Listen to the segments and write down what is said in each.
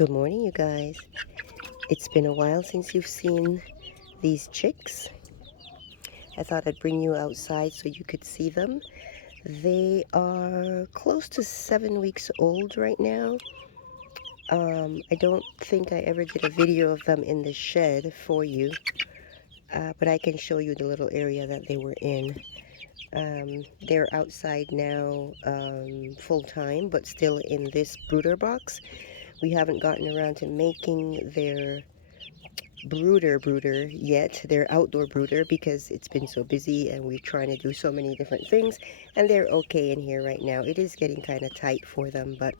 Good morning, you guys. It's been a while since you've seen these chicks. I thought I'd bring you outside so you could see them. They are close to 7 weeks old right now. I don't think I ever did a video of them in the shed for you, but I can show you the little area that they were in. They're outside now full time, but still in this brooder box. We haven't gotten around to making their brooder yet, their outdoor brooder, because it's been so busy and we're trying to do so many different things, and they're okay in here right now. It is getting kind of tight for them, but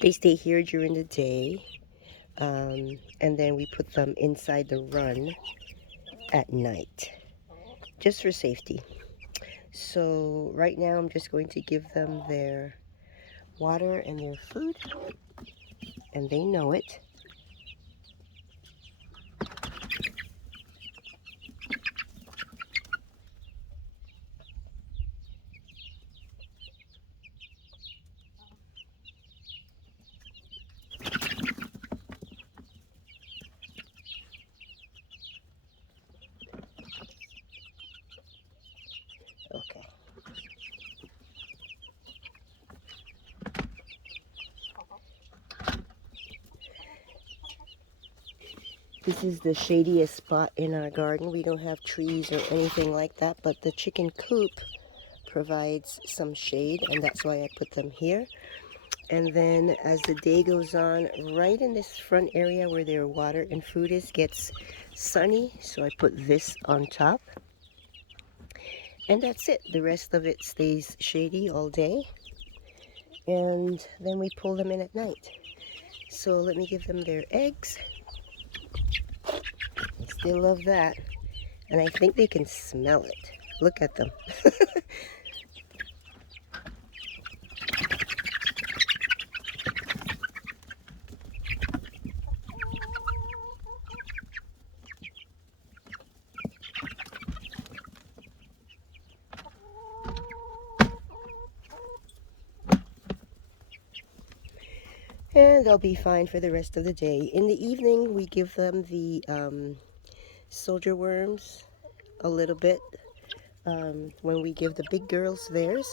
they stay here during the day, and then we put them inside the run at night just for safety. So right now I'm just going to give them their water and their food, and they know it. Okay. This is the shadiest spot in our garden. We don't have trees or anything like that, but the chicken coop provides some shade, and that's why I put them here. And then as the day goes on, right in this front area where their water and food is, gets sunny, so I put this on top. And that's it. The rest of it stays shady all day, and then we pull them in at night. So let me give them their eggs. I still love that. And I think they can smell it. Look at them. And they'll be fine for the rest of the day. In the evening, we give them the soldier worms a little bit when we give the big girls theirs.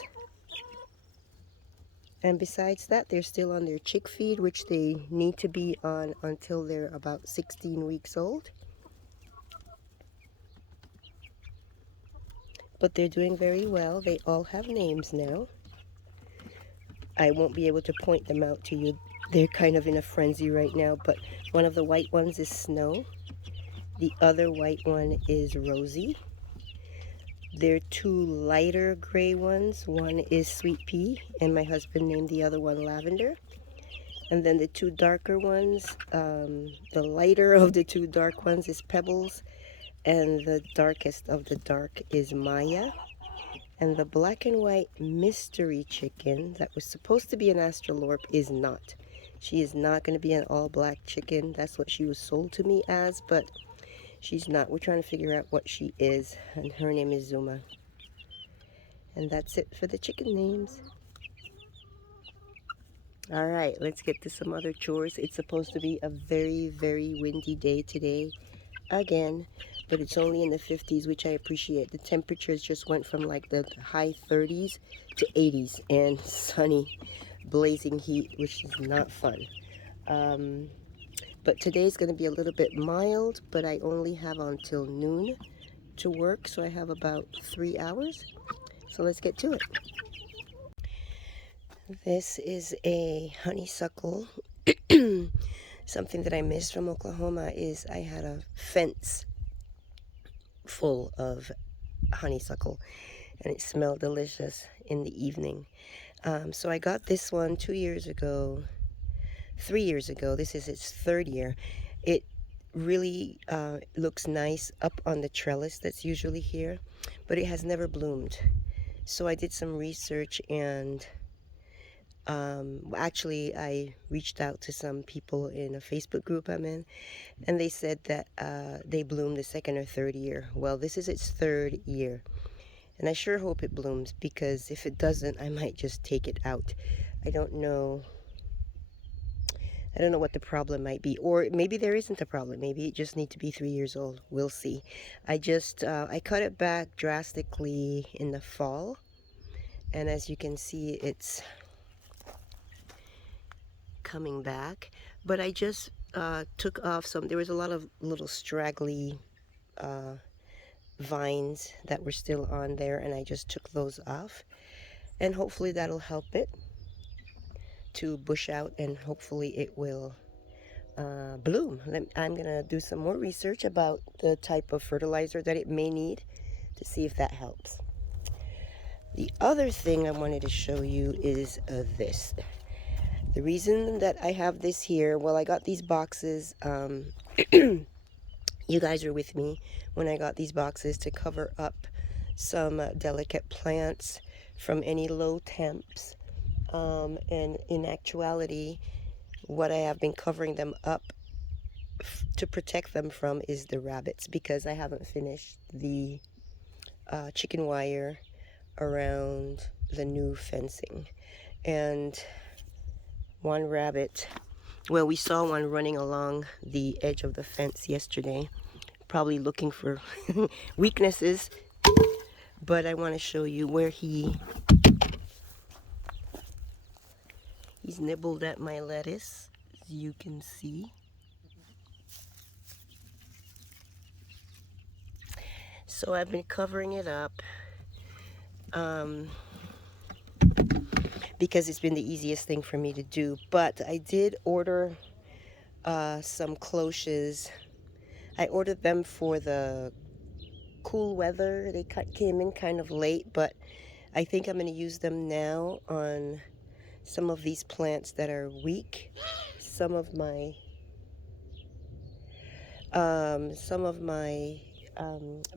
And besides that, they're still on their chick feed, which they need to be on until they're about 16 weeks old. But they're doing very well. They all have names now. I won't be able to point them out to you. They're kind of in a frenzy right now, but one of the white ones is Snow. The other white one is Rosie. There are two lighter gray ones. One is Sweet Pea, and my husband named the other one Lavender. And then the two darker ones, the lighter of the two dark ones is Pebbles, and the darkest of the dark is Maya. And the black and white mystery chicken that was supposed to be an Astralorp is not. She is not going to be an all-black chicken. That's what she was sold to me as, but she's not. We're trying to figure out what she is, and her name is Zuma. And that's it for the chicken names. All right, let's get to some other chores. It's supposed to be a very, very windy day today again, but it's only in the 50s, which I appreciate. The temperatures just went from like the high 30s to 80s and sunny, blazing heat, which is not fun. But today's going to be a little bit mild, but I only have until noon to work, so I have about 3 hours. So let's get to it. This is a honeysuckle. Something that I missed from Oklahoma is I had a fence full of honeysuckle, and it smelled delicious in the evening. So I got this one 2 years ago, 3 years ago. This is its third year. It really looks nice up on the trellis that's usually here, but it has never bloomed. So I did some research, and actually I reached out to some people in a Facebook group I'm in, and they said that they bloom the second or third year. Well, this is its third year, and I sure hope it blooms, because if it doesn't, I might just take it out. I don't know I don't know what the problem might be, or maybe there isn't a problem. Maybe it just needs to be 3 years old. We'll see. I cut it back drastically in the fall, and as you can see, it's coming back. But I just took off some. There was a lot of little straggly vines that were still on there, and I just took those off, and hopefully that'll help it to bush out, and hopefully it will bloom. I'm gonna do some more research about the type of fertilizer that it may need to see if that helps. The other thing I wanted to show you is this. The reason that I have this here, well, I got these boxes, you guys are with me when I got these boxes to cover up some delicate plants from any low temps. And in actuality, what I have been covering them up to protect them from is the rabbits, because I haven't finished the chicken wire around the new fencing. And one rabbit, well, we saw one running along the edge of the fence yesterday, probably looking for weaknesses, but I want to show you where he's nibbled at my lettuce, as you can see. So I've been covering it up because it's been the easiest thing for me to do. But I did order some cloches. I ordered them for the cool weather. They came in kind of late, but I think I'm going to use them now on some of these plants that are weak. Some of my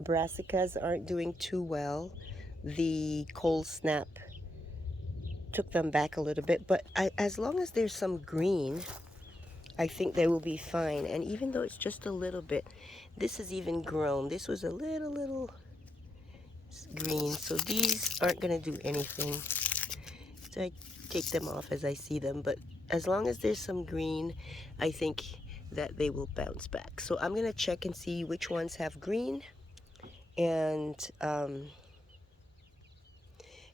brassicas aren't doing too well. The cold snap took them back a little bit, but as long as there's some green, I think they will be fine. And even though it's just a little bit, this is even grown. This was a little green, so these aren't going to do anything. So I take them off as I see them, but as long as there's some green, I think that they will bounce back. So I'm going to check and see which ones have green and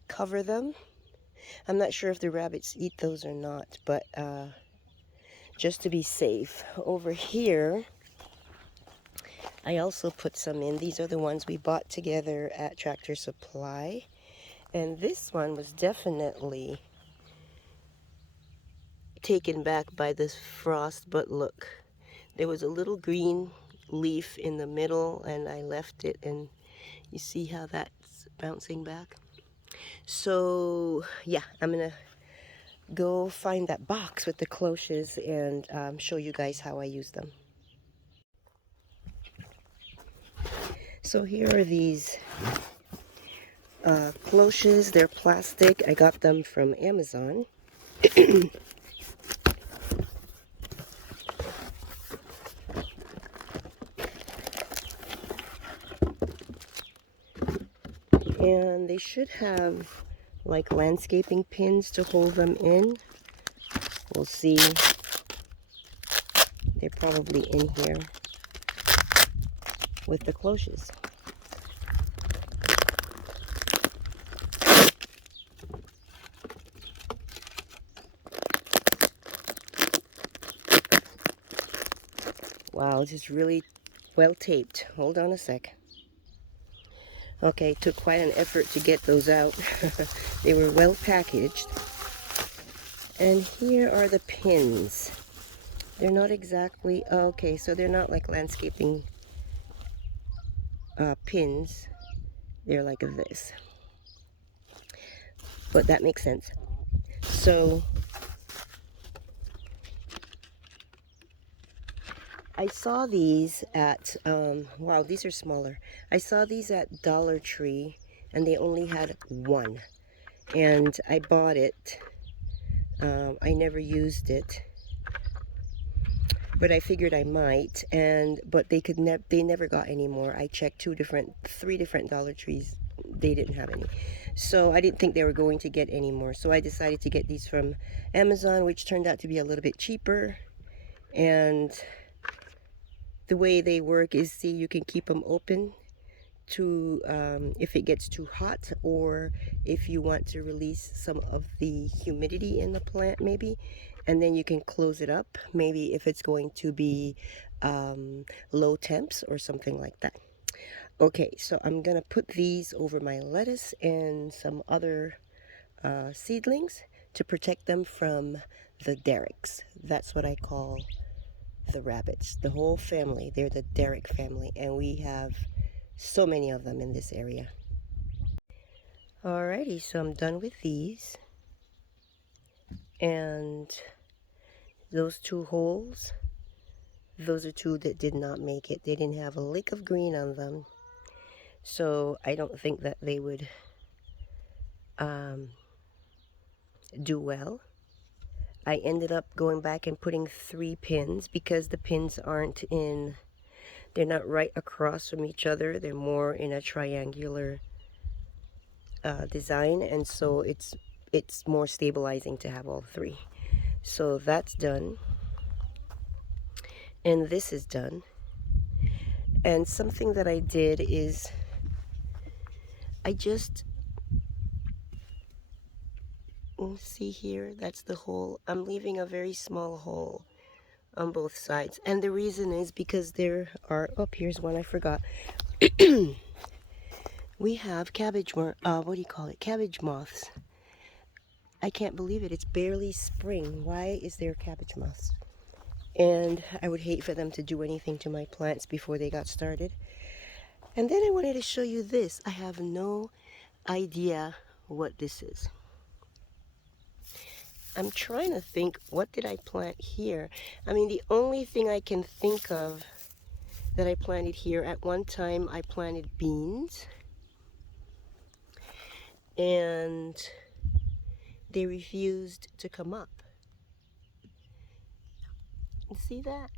cover them. I'm not sure if the rabbits eat those or not, but just to be safe. Over here, I also put some in. These are the ones we bought together at Tractor Supply. And this one was definitely taken back by this frost, but look, there was a little green leaf in the middle, and I left it, and you see how that's bouncing back. So yeah, I'm gonna go find that box with the cloches and show you guys how I use them. So here are these cloches. They're plastic. I got them from Amazon. And they should have like landscaping pins to hold them in. We'll see. They're probably in here with the cloches. Wow, this is really well taped. Hold on a sec. Okay, it took quite an effort to get those out. They were well packaged. And here are the pins. They're not exactly, okay, so they're not like landscaping pins. They're like this. But that makes sense. So I saw these at, wow, these are smaller. I saw these at Dollar Tree, and they only had one. And I bought it. I never used it, but I figured I might. But they never got any more. I checked three different Dollar Trees. They didn't have any. So I didn't think they were going to get any more. So I decided to get these from Amazon, which turned out to be a little bit cheaper. And the way they work is, see, you can keep them open to if it gets too hot, or if you want to release some of the humidity in the plant maybe, and then you can close it up maybe if it's going to be low temps or something like that. Okay, so I'm gonna put these over my lettuce and some other seedlings to protect them from the derricks. That's what I call the rabbits. The whole family, they're the derrick family, and we have so many of them in this area. Alrighty, so I'm done with these. And those two holes, those are two that did not make it. They didn't have a lick of green on them. So I don't think that they would do well. I ended up going back and putting 3 pins because the pins aren't in, they're not right across from each other. They're more in a triangular design, and so it's more stabilizing to have all 3. So that's done, and this is done. And something that I did is I just, see here, that's the hole. I'm leaving a very small hole on both sides, and the reason is because there are, oh, here's one I forgot. We have cabbage cabbage moths. I can't believe it. It's barely spring. Why is there cabbage moths? And I would hate for them to do anything to my plants before they got started. And then I wanted to show you this. I have no idea what this is. I'm trying to think, what did I plant here? I mean, the only thing I can think of that I planted here, at one time I planted beans, and they refused to come up. See that?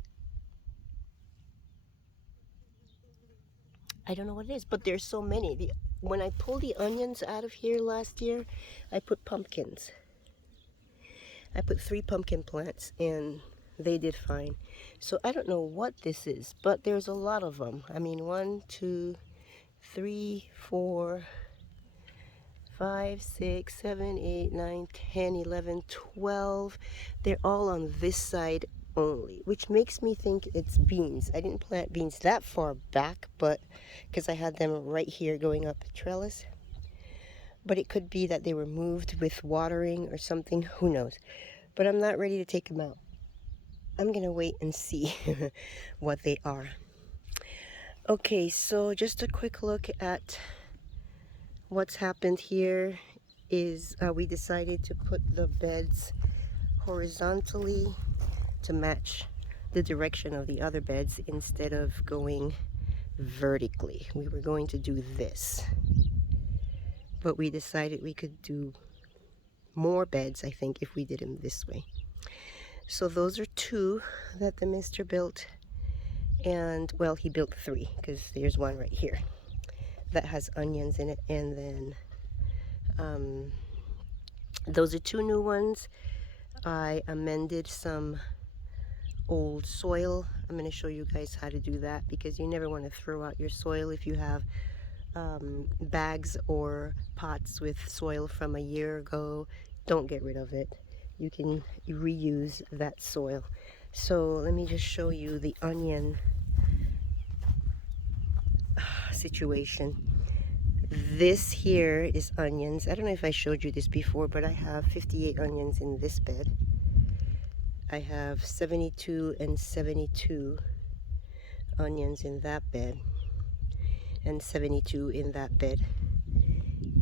I don't know what it is, but there's so many. When I pulled the onions out of here last year, I put pumpkins. I put 3 pumpkin plants, and they did fine. So I don't know what this is, but there's a lot of them. I mean, 1, 2, 3, 4, 5, 6, 7, 8, 9, 10, 11, 12. They're all on this side only, which makes me think it's beans. I didn't plant beans that far back, but because I had them right here going up the trellis. But it could be that they were moved with watering or something, who knows. But I'm not ready to take them out. I'm gonna wait and see what they are. Okay, so just a quick look at what's happened here is we decided to put the beds horizontally to match the direction of the other beds instead of going vertically. We were going to do this, but we decided we could do more beds, I think, if we did them this way. So those are 2 that the mister built, and well, he built 3 because there's one right here that has onions in it, and then those are 2 new ones. I amended some old soil. I'm going to show you guys how to do that, because you never want to throw out your soil. If you have bags or pots with soil from a year ago, don't get rid of it. You can reuse that soil. So let me just show you the onion situation. This here is onions. I don't know if I showed you this before, but I have 58 onions in this bed. I have 72 and 72 onions in that bed, and 72 in that bed.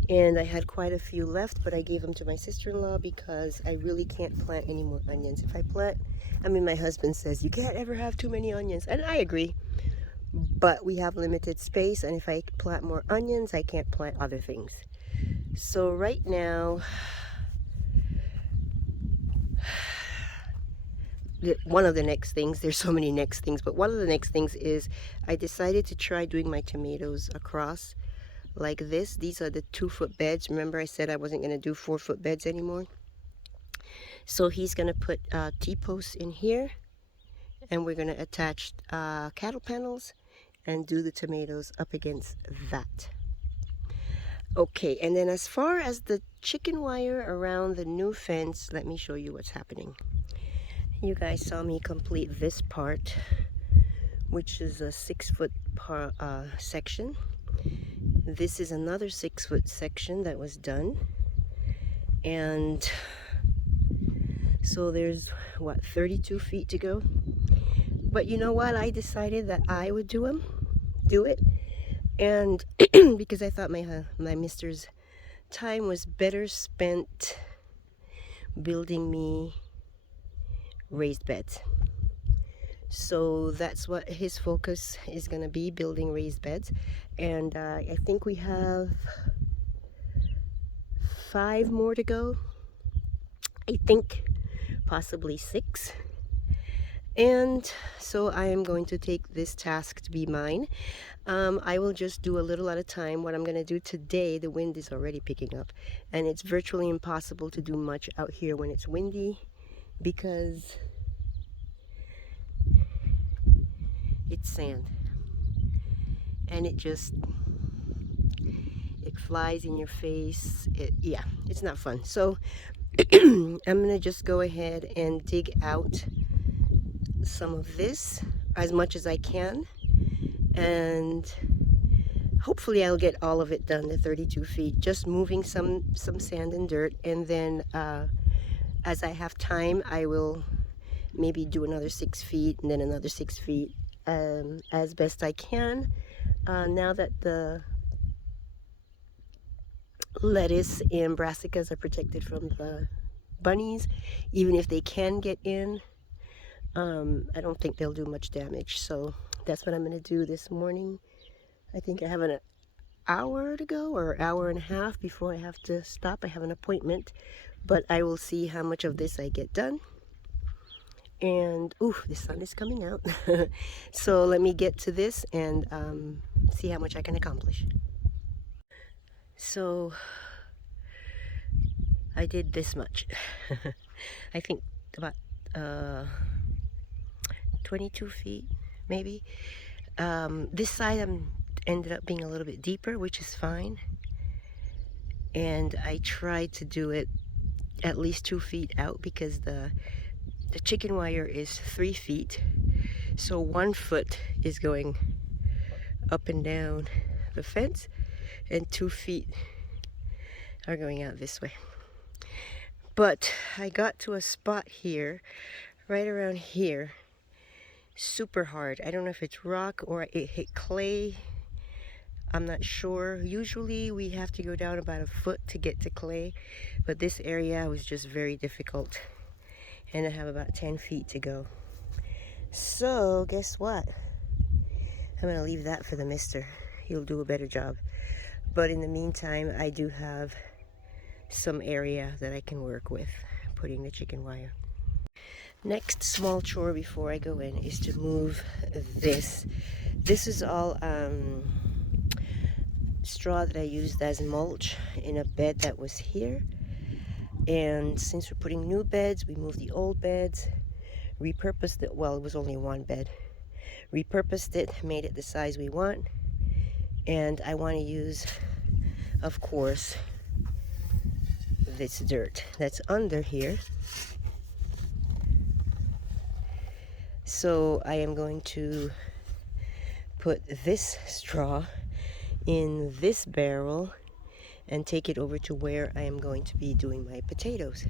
And I had quite a few left, but I gave them to my sister-in-law because I really can't plant any more onions. If I plant, I mean, my husband says, you can't ever have too many onions, and I agree. But we have limited space, and if I plant more onions, I can't plant other things. So right now, one of the next things, there's so many next things, but one of the next things is I decided to try doing my tomatoes across like this. These are the 2-foot beds. Remember I said I wasn't going to do 4-foot beds anymore? So he's going to put T-posts in here, And we're going to attach cattle panels and do the tomatoes up against that. Okay, and then as far as the chicken wire around the new fence, let me show you what's happening. You guys saw me complete this part, which is a 6-foot section. This is another 6-foot section that was done. And so there's, what, 32 feet to go? But you know what? I decided that I would do it. And because I thought my mister's time was better spent building me raised beds. So that's what his focus is going to be, building raised beds. And I think we have 5 more to go. I think possibly 6. And so I am going to take this task to be mine. I will just do a little at a time. What I'm going to do today, the wind is already picking up, and it's virtually impossible to do much out here when it's windy because it's sand, and it flies in your face. Yeah, it's not fun. So I'm going to just go ahead and dig out some of this as much as I can, and hopefully I'll get all of it done, the 32 feet, just moving some sand and dirt. And then as I have time, I will maybe do another 6 feet and then another 6 feet as best I can. Now that the lettuce and brassicas are protected from the bunnies, even if they can get in, I don't think they'll do much damage. So that's what I'm going to do this morning. I think I have an hour to go, or hour and a half before I have to stop. I have an appointment, but I will see how much of this I get done. And ooh, the sun is coming out. So let me get to this and see how much I can accomplish. So I did this much. I think about 22 feet maybe. This side ended up being a little bit deeper, which is fine. And I tried to do it at least 2 feet out because the chicken wire is 3 feet. So 1 foot is going up and down the fence, and 2 feet are going out this way. But I got to a spot here, right around here, super hard. I don't know if it's rock or it hit clay. I'm not sure. Usually we have to go down about 1 foot to get to clay, but this area was just very difficult. And I have about 10 feet to go. So guess what? I'm gonna leave that for the mister. He'll do a better job. But in the meantime, I do have some area that I can work with putting the chicken wire. Next small chore before I go in is to move this. This is all straw that I used as mulch in a bed that was here. And since we're putting new beds, we moved the old beds, repurposed it. Well, it was only 1 bed. Repurposed it, made it the size we want. And I want to use, of course, this dirt that's under here. So I am going to put this straw in this barrel and take it over to where I am going to be doing my potatoes.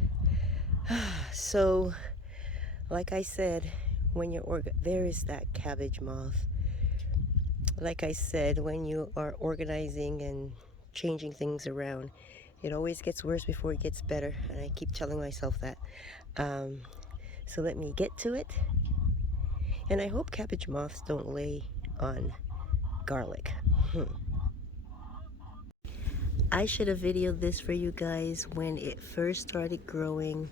So, like I said, when you're there is that cabbage moth. Like I said, when you are organizing and changing things around, it always gets worse before it gets better, and I keep telling myself that. So let me get to it. And I hope cabbage moths don't lay on garlic. I should have videoed this for you guys when it first started growing.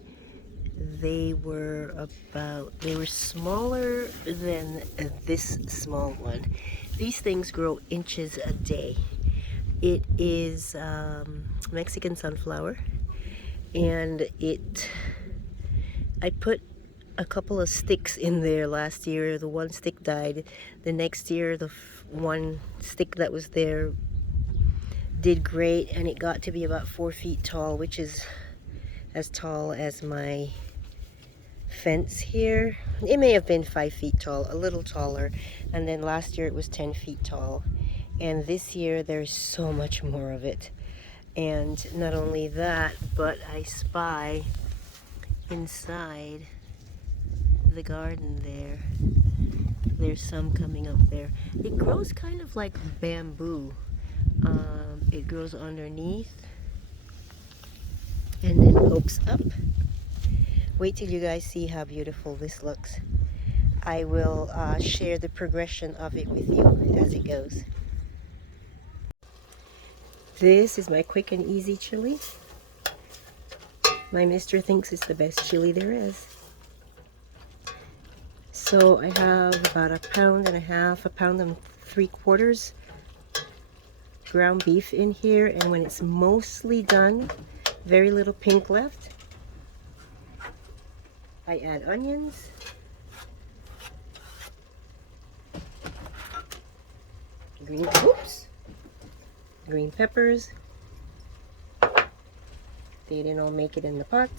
They were smaller than this small one. These things grow inches a day. It is Mexican sunflower, and I put a couple of sticks in there last year. The one stick died. The next year, the one stick that was there did great, and it got to be about 4 feet tall, which is as tall as my fence here. It may have been 5 feet tall, a little taller, and then last year it was 10 feet tall, and this year there's so much more of it. And not only that, but I spy inside the garden there's some coming up there. It grows kind of like bamboo. It grows underneath and then opens up. Wait till you guys see how beautiful this looks. I will share the progression of it with you as it goes. This is my quick and easy chili. My mister thinks it's the best chili there is. So I have about 1.5 pounds, 1 3/4 pounds ground beef in here, and when it's mostly done, very little pink left, I add onions, green peppers. They didn't all make it in the pot.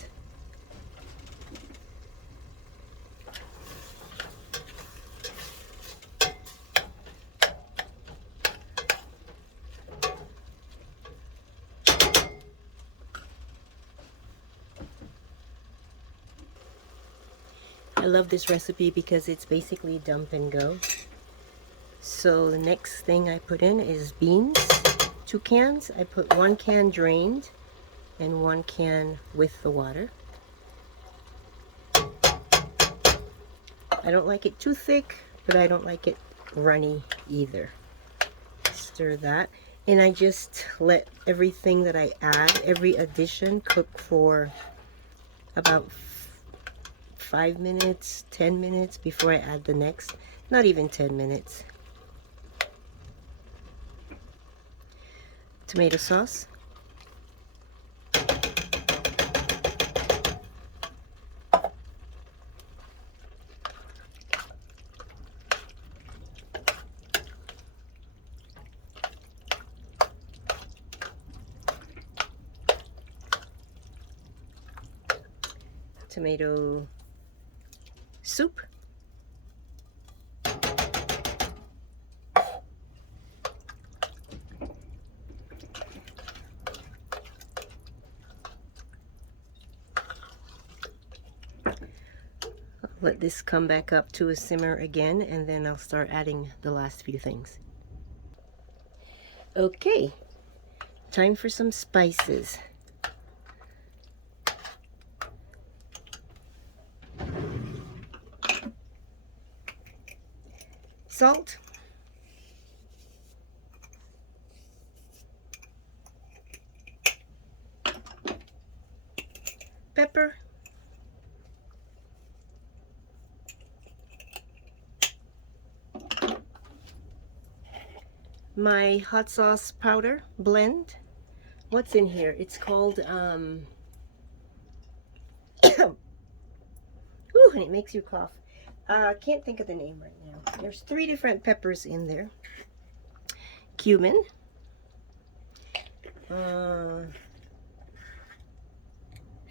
I love this recipe because it's basically dump and go. So the next thing I put in is beans, 2 cans. I put 1 can drained and 1 can with the water. I don't like it too thick, but I don't like it runny either. Stir that, and I just let everything that I add, every addition, cook for about 5 minutes, 10 minutes before I add the next. Not even 10 minutes. Tomato sauce. Tomato soup. Let this come back up to a simmer again, and then I'll start adding the last few things. Okay, time for some spices. Salt. Pepper. My hot sauce powder blend. What's in here? It's called ooh, and it makes you cough. Can't think of the name right now. There's 3 different peppers in there. Cumin. I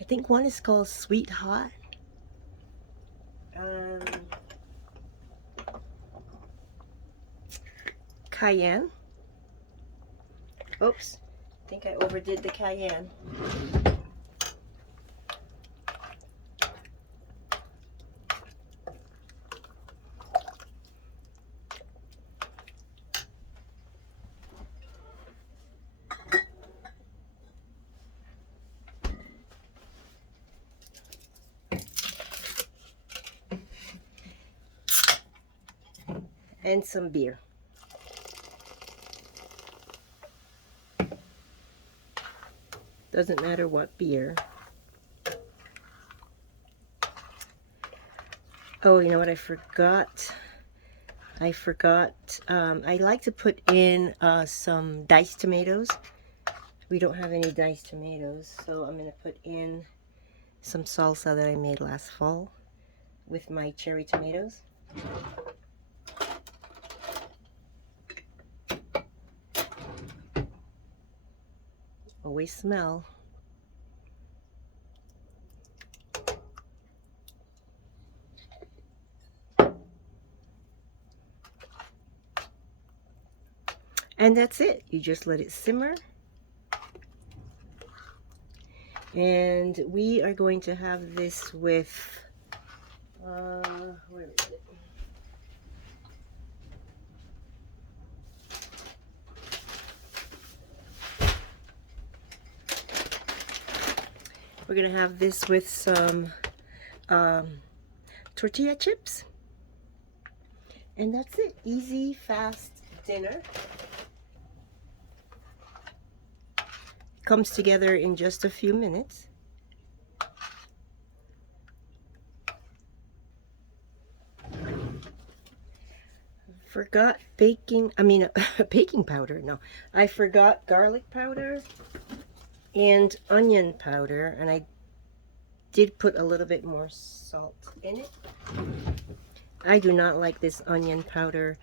think one is called Sweet Hot. Cayenne. Oops, I think I overdid the cayenne. And some beer. Doesn't matter what beer. Oh, you know what I forgot? I like to put in some diced tomatoes. We don't have any diced tomatoes, so I'm going to put in some salsa that I made last fall with my cherry tomatoes. Always smell. And that's it. You just let it simmer. And we are going to have this with, where is it? We're gonna have this with some tortilla chips. And that's it. Easy, fast dinner. Comes together in just a few minutes. Forgot baking powder. No, I forgot garlic powder and onion powder, and I did put a little bit more salt in it. I do not like this onion powder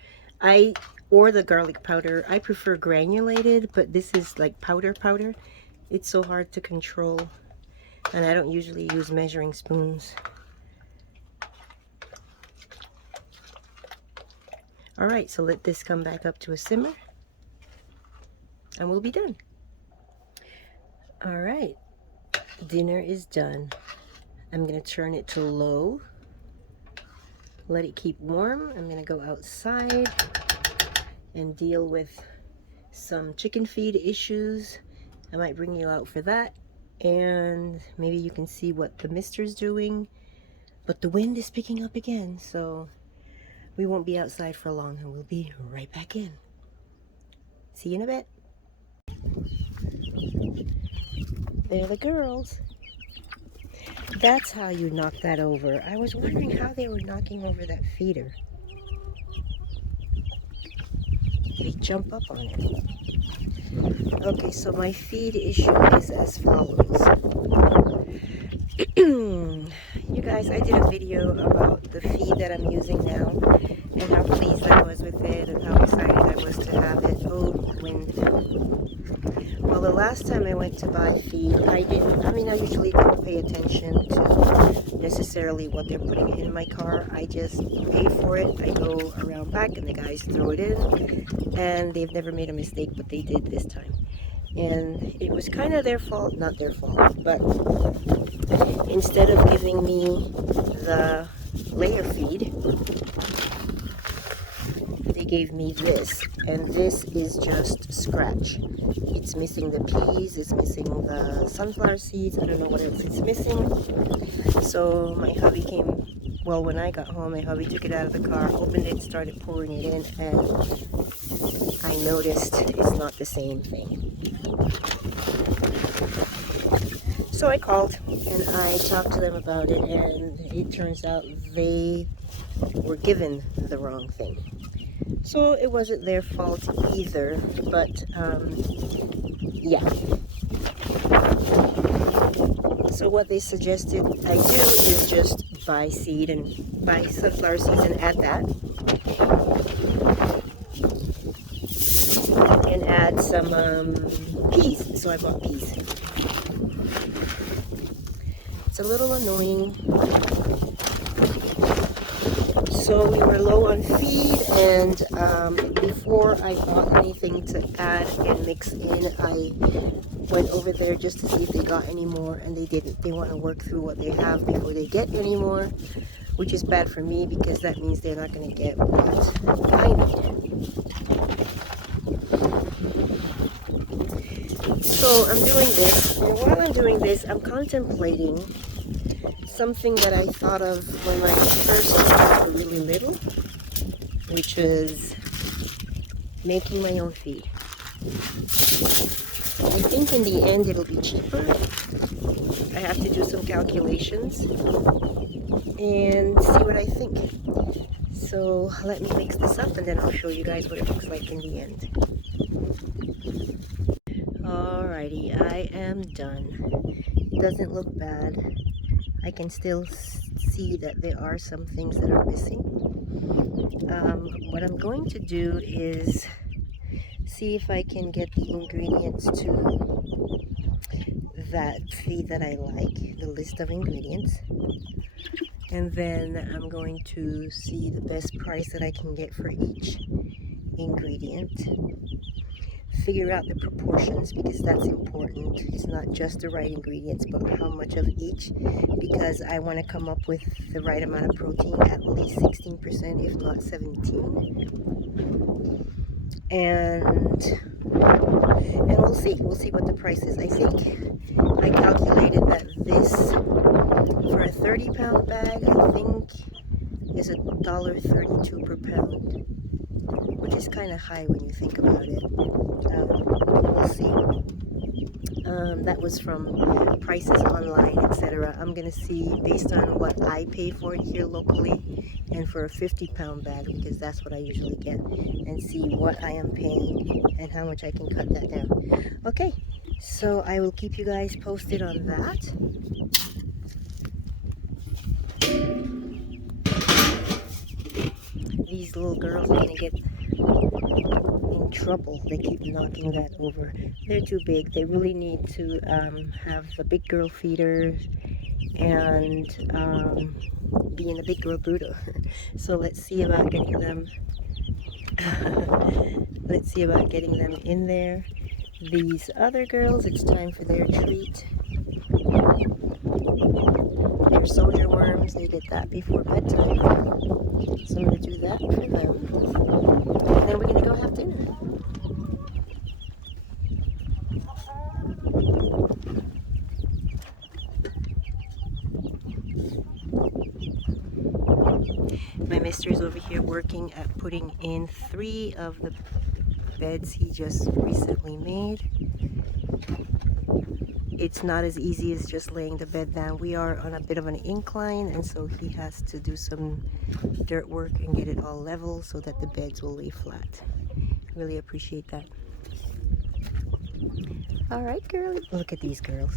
or the garlic powder. I prefer granulated, but this is like powder. It's so hard to control, and I don't usually use measuring spoons. All right, so let this come back up to a simmer, and we'll be done. All right, dinner is done. I'm gonna turn it to low, let it keep warm. I'm gonna go outside and deal with some chicken feed issues. I might bring you out for that, and maybe you can see what the mister's doing. But the wind is picking up again, so we won't be outside for long, and we'll be right back in. See you in a bit. They're the girls. That's how you knock that over. I was wondering how they were knocking over that feeder. They jump up on it. Okay, so my feed issue is as follows. You guys, I did a video about the feed that I'm using now and how pleased I was with it and how excited I was to have it. Oh, wind. Well, the last time I went to buy feed, I usually don't pay attention to necessarily what they're putting in my car. I just pay for it. I go around back and the guys throw it in, and they've never made a mistake, but they did this time. And it was kind of their fault, not their fault, but instead of giving me the layer feed, they gave me this, and this is just scratch. It's missing the peas, it's missing the sunflower seeds, I don't know what else it's missing. So my hubby when I got home, my hubby took it out of the car, opened it, started pouring it in, and I noticed it's not the same thing. So I called and I talked to them about it, and it turns out they were given the wrong thing. So it wasn't their fault either, but yeah. So what they suggested I do is just buy seed and buy sunflower seeds and add that. And add some peas. So I bought peas. It's a little annoying. So we were low on feed, and before I bought anything to add and mix in, I went over there just to see if they got any more, and they didn't. They want to work through what they have before they get any more, which is bad for me because that means they're not going to get what I need. So I'm doing this, and while I'm doing this, I'm contemplating something that I thought of when my first kids were really little, which is making my own feed. I think in the end it'll be cheaper. I have to do some calculations and see what I think. So let me mix this up and then I'll show you guys what it looks like in the end. Alrighty, I am done. It doesn't look bad. I can still see that there are some things that are missing. What I'm going to do is see if I can get the ingredients to that feed that I like, the list of ingredients. And then I'm going to see the best price that I can get for each ingredient. Figure out the proportions, because that's important. It's not just the right ingredients, but how much of each, because I want to come up with the right amount of protein, at least 16%, if not 17. And we'll see what the price is. I think I calculated that this, for a 30-pound bag, I think is $1.32 per pound, which is kind of high when you think about it. We'll see. That was from prices online, etc. I'm gonna see based on what I pay for it here locally, and for a 50-pound bag, because that's what I usually get, and see what I am paying and how much I can cut that down. Okay, so I will keep you guys posted on that. These little girls are gonna get in trouble. They keep knocking that over. They're too big. They really need to have the big girl feeder and be in the big girl brooder. So let's see about getting them let's see about getting them in there. These other girls, it's time for their treat. They're soldier worms. They get that before bedtime, so I'm going to do that for them, and then we're going to go have dinner. My mister is over here working at putting in 3 of the beds he just recently made. It's not as easy as just laying the bed down. We are on a bit of an incline, and so he has to do some dirt work and get it all level so that the beds will lay flat. Really appreciate that. All right, girl. Look at these girls.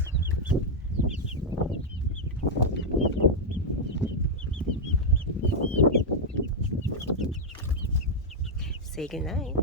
Say goodnight.